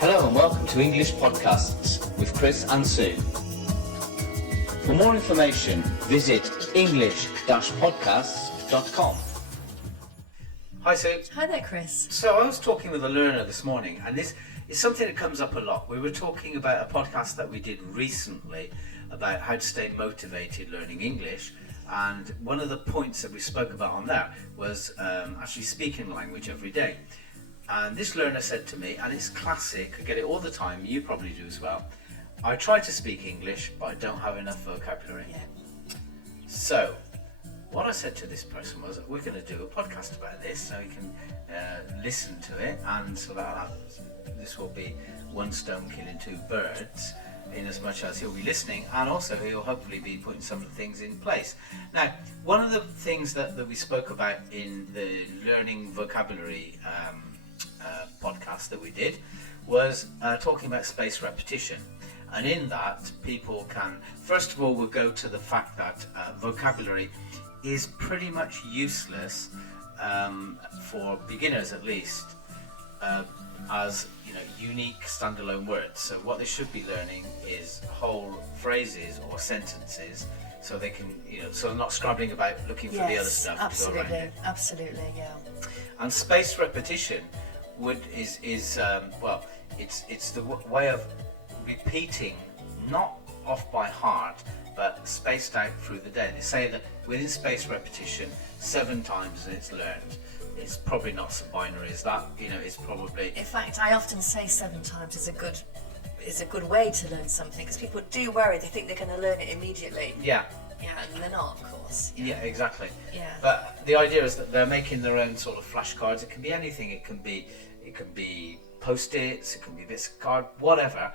Hello and welcome to English Podcasts with Chris and Sue. For more information, visit english-podcasts.com. Hi Sue. Hi there, Chris. So I was talking with a learner this morning, and this is something that comes up a lot. We were talking about a podcast that we did recently about how to stay motivated learning English, and one of the points that we spoke about on there was actually speaking language every day. And this learner said to me, and it's classic, I get it all the time, you probably do as well, I try to speak English but I don't have enough vocabulary. Yeah. So what I said to this person was, we're going to do a podcast about this so you can listen to it, and so that this will be one stone killing two birds, in as much as he'll be listening and also he'll hopefully be putting some of the things in place. Now, one of the things that we spoke about in the learning vocabulary podcast that we did was talking about spaced repetition. And in that, people can, first of all, we'll go to the fact that vocabulary is pretty much useless for beginners, at least, as unique standalone words. So what they should be learning is whole phrases or sentences, so they can, so they're not scrabbling about looking for the other stuff. Absolutely, yeah. And spaced repetition is it's the way of repeating, not off by heart, but spaced out through the day. They say that within spaced repetition, 7 times it's learned. It's probably not so binary as that. It's probably. In fact, I often say 7 times is a good way to learn something, because people do worry. They think they're going to learn it immediately. Yeah. Yeah, and they're not, of course. Yeah, exactly. Yeah. But the idea is that they're making their own sort of flashcards. It can be anything. It can be post-its. It can be bits of card, whatever.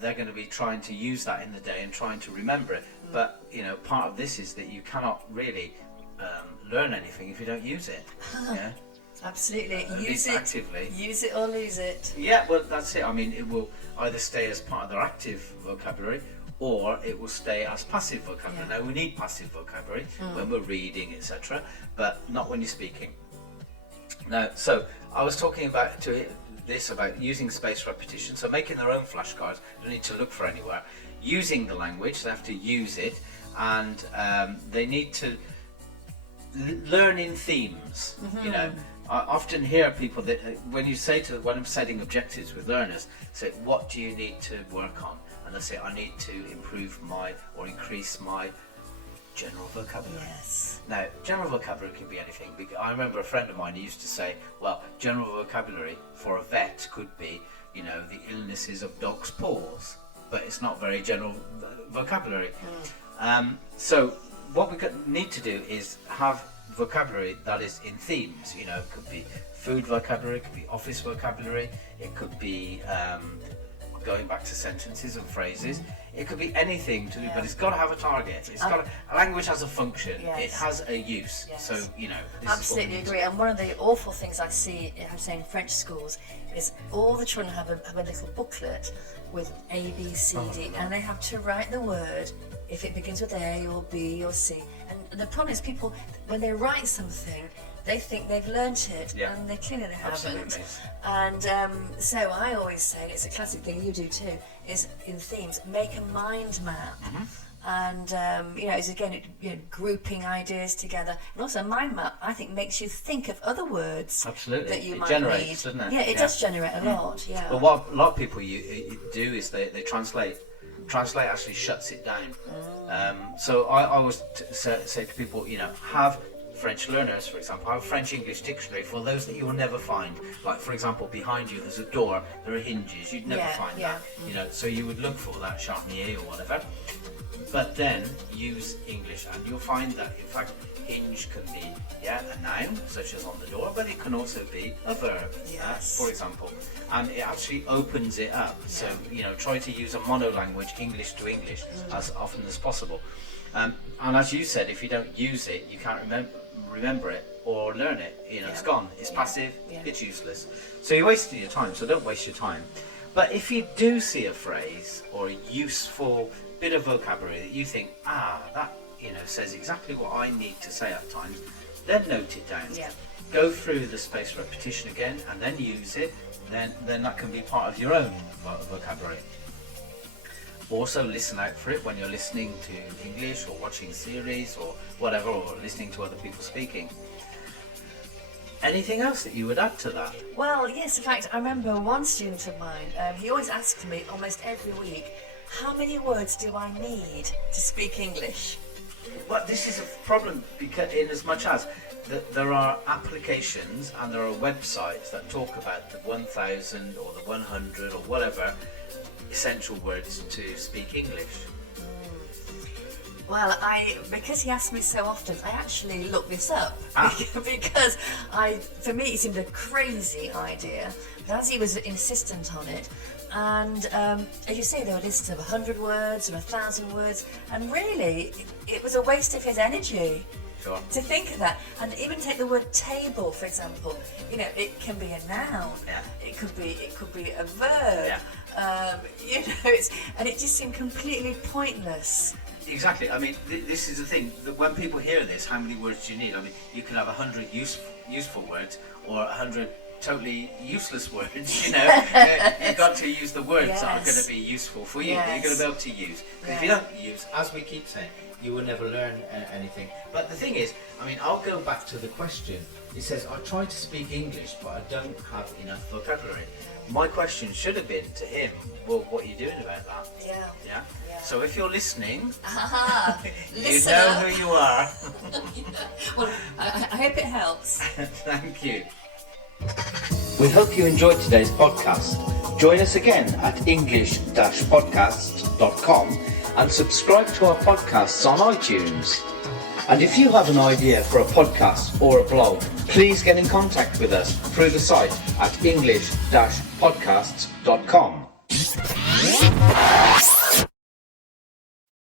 They're going to be trying to use that in the day and trying to remember it. But part of this is that you cannot really learn anything if you don't use it. Yeah. Absolutely. Use it actively. Use it or lose it. Yeah, well, that's it. I mean, it will either stay as part of their active vocabulary, or it will stay as passive vocabulary. Yeah. Now, we need passive vocabulary when we're reading, etc., but not when you're speaking. Now, so I was talking about using spaced repetition, so making their own flashcards. They don't need to look for anywhere. Using the language, they have to use it, and they need to learn in themes. I often hear people that when I'm setting objectives with learners, say, what do you need to work on? And they say, I need to improve or increase my general vocabulary. Yes. Now, general vocabulary can be anything. I remember a friend of mine who used to say, well, general vocabulary for a vet could be, the illnesses of dog's paws, but it's not very general vocabulary. So what we need to do is have vocabulary that is in themes. It could be food vocabulary, it could be office vocabulary, it could be going back to sentences and phrases. It could be anything to do, but it's got to have a target. A language has a function. Yes. It has a use. Yes. So this absolutely agree. And one of the awful things I see, in French schools, is all the children have a little booklet with A, B, C, D, and they have to write the word if it begins with A or B or C. And the problem is, people, when they write something, they think they've learnt it, and they clearly haven't. And so I always say, it's a classic thing you do too, is in themes, make a mind map. And it's again grouping ideas together, and also a mind map, I think, makes you think of other words that you might generates, need. Doesn't it? Yeah, it does generate a lot. Yeah. But what a lot of people do is they translate. Translate actually shuts it down. So I always say to people, have French learners, for example, have a French-English dictionary for those that you will never find. Like, for example, behind you there's a door, there are hinges, you'd never find that. So you would look for that charnier or whatever, but then use English, and you'll find that, in fact, hinge can be a noun, such as on the door, but it can also be a verb, for example, and it actually opens it up. So try to use a mono-language, English to English, as often as possible. And as you said, if you don't use it, you can't remember it or learn it. It's gone. It's passive. It's useless. So you're wasting your time. So don't waste your time. But if you do see a phrase or a useful bit of vocabulary that you think, that says exactly what I need to say at times, then note it down. go through the spaced repetition again and then use it, then that can be part of your own vocabulary. Also listen out for it when you're listening to English or watching series or whatever, or listening to other people speaking. Anything else that you would add to that? Well, yes, in fact, I remember one student of mine, he always asked me almost every week, how many words do I need to speak English? Well, this is a problem because in as much as there are applications and there are websites that talk about the 1,000 or the 100 or whatever essential words to speak English. Well, because he asked me so often, I actually looked this up because for me it seemed a crazy idea. But as he was insistent on it, and as you say, there were lists of 100 words or 1,000 words, and really it was a waste of his energy. Sure. To think of that, and even take the word table, for example. You know, it can be a noun. Yeah. It could be a verb. Yeah. You know, and it just seemed completely pointless. Exactly. I mean, this is the thing. That when people hear this, how many words do you need? I mean, you can have 100 useful words or 100 totally useless words. You know, you've got to use the words that are going to be useful for you. Yes. You're going to be able to use. If you don't use, as we keep saying, you will never learn anything. But the thing is, I mean, I'll go back to the question. It says, I try to speak English, but I don't have enough vocabulary. My question should have been to him, well, what are you doing about that? Yeah. So if you're listening, you Listener. know who you are. Well, I hope it helps. Thank you. We hope you enjoyed today's podcast. Join us again at english-podcast.com and subscribe to our podcasts on iTunes. And if you have an idea for a podcast or a blog, please get in contact with us through the site at english-podcasts.com.